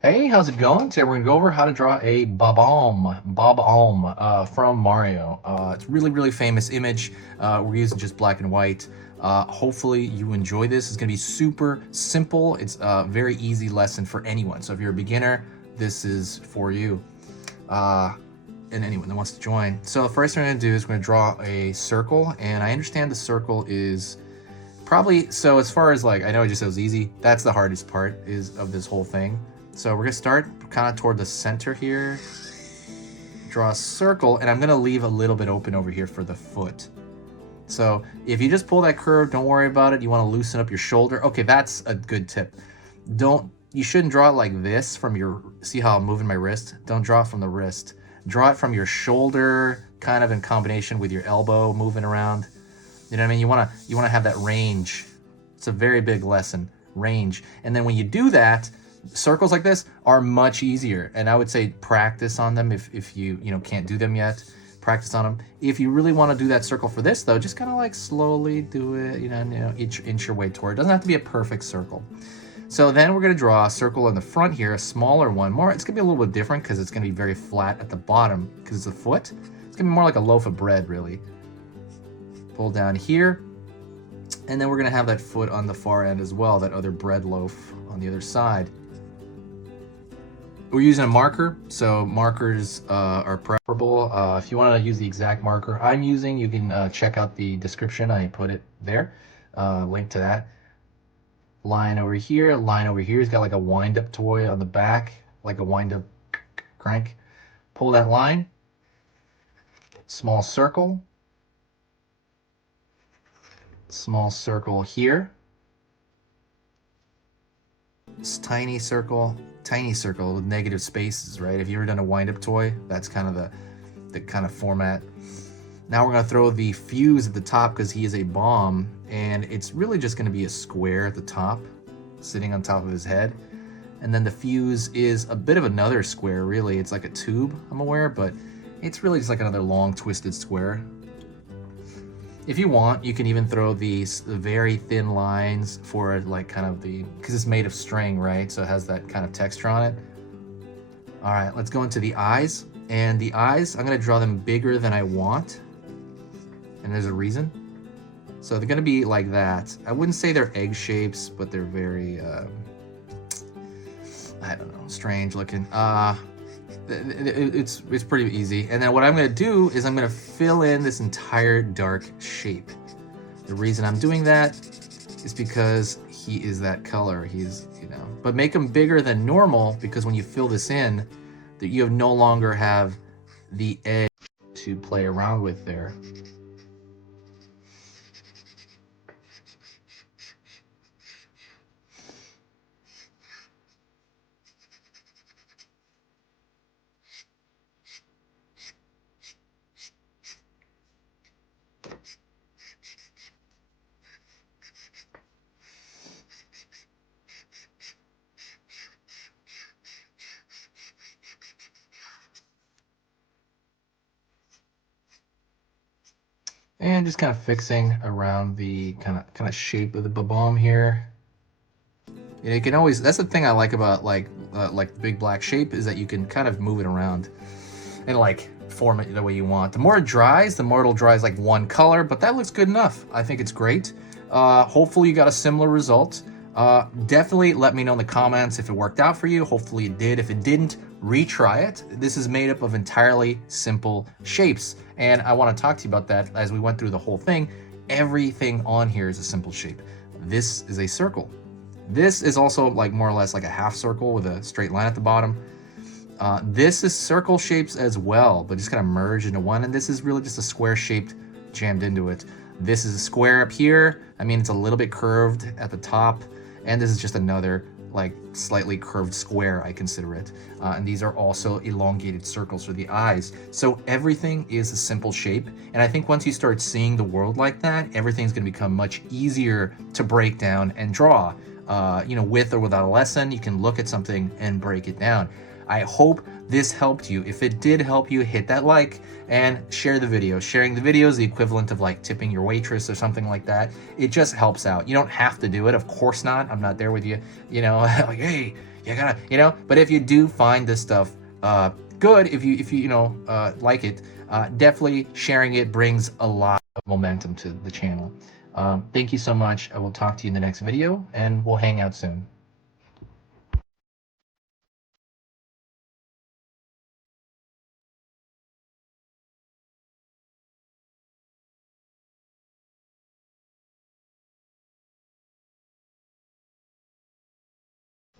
Hey, how's it going? Today we're gonna go over how to draw a Bob-omb from Mario. It's really famous image. We're using just black and white. Hopefully you enjoy this. It's gonna be super simple. It's a very easy lesson for anyone. So if you're a beginner, this is for you. And anyone that wants to join. So the first thing we're gonna do is we're gonna draw a circle, and I understand the circle is probably, so as far as like, I know I just said it was easy. That's the hardest part of this whole thing. So we're gonna start kind of toward the center here, draw a circle, and I'm gonna leave a little bit open over here for the foot. So if you just pull that curve, don't worry about it. You wanna loosen up your shoulder. Okay, that's a good tip. You shouldn't draw it like this from your, see how I'm moving my wrist? Don't draw it from the wrist. Draw it from your shoulder, kind of in combination with your elbow moving around. You know what I mean? You wanna have that range. It's a very big lesson, range. And then when you do that, circles like this are much easier. And I would say practice on them if you can't do them yet. Practice on them. If you really want to do that circle for this though, just kind of like slowly do it, inch your way toward it. Doesn't have to be a perfect circle. So then we're going to draw a circle in the front here, a smaller one. It's going to be a little bit different because it's going to be very flat at the bottom because it's a foot. It's going to be more like a loaf of bread, really. Pull down here. And then we're going to have that foot on the far end as well, that other bread loaf on the other side. We're using a marker, so markers are preferable. If you want to use the exact marker I'm using, you can check out the description. I put it there, link to that. Line over here, line over here. It's got like a wind-up toy on the back, like a wind-up crank. Pull that line, small circle here. This tiny circle with negative spaces, right? If you ever done a wind-up toy, that's kind of the kind of format. Now we're gonna throw the fuse at the top because he is a bomb, and it's really just gonna be a square at the top, sitting on top of his head. And then the fuse is a bit of another square, really. It's like a tube, I'm aware, but it's really just like another long twisted square. If you want, you can even throw these very thin lines for like kind of because it's made of string, right? So it has that kind of texture on it. All right, let's go into the eyes. And the eyes, I'm gonna draw them bigger than I want. And there's a reason. So they're gonna be like that. I wouldn't say they're egg shapes, but they're very, I don't know, strange looking. It's pretty easy. And then what I'm gonna do is I'm gonna fill in this entire dark shape. The reason I'm doing that is because he is that color. He's, but make him bigger than normal, because when you fill this in, that you no longer have the edge to play around with there. And just kind of fixing around the kind of shape of the Bob-omb here. You can always, that's the thing I like about like the big black shape, is that you can kind of move it around and like form it the way you want. The more it dries, the more it'll dry as like one color, but that looks good enough. I think it's great. Hopefully you got a similar result. Definitely let me know in the comments if it worked out for you. Hopefully it did. If it didn't, retry it. This is made up of entirely simple shapes, and I want to talk to you about that as we went through the whole thing. Everything on here is a simple shape. This is a circle. This is also like more or less like a half circle with a straight line at the bottom. This is circle shapes as well, but just kind of merged into one. And this is really just a square shaped jammed into it. This is a square up here. I mean, it's a little bit curved at the top. And this is just another like slightly curved square, I consider it. And these are also elongated circles for the eyes. So everything is a simple shape. And I think once you start seeing the world like that, everything's gonna become much easier to break down and draw. With or without a lesson, you can look at something and break it down. I hope this helped you. If it did help you, hit that like and share the video. Sharing the video is the equivalent of like tipping your waitress or something like that. It just helps out. You don't have to do it, of course not. I'm not there with you, like, hey, You gotta, but if you do find this stuff good, if you like it, definitely sharing it brings a lot of momentum to the channel. Thank you so much. I will talk to you in the next video, and we'll hang out soon.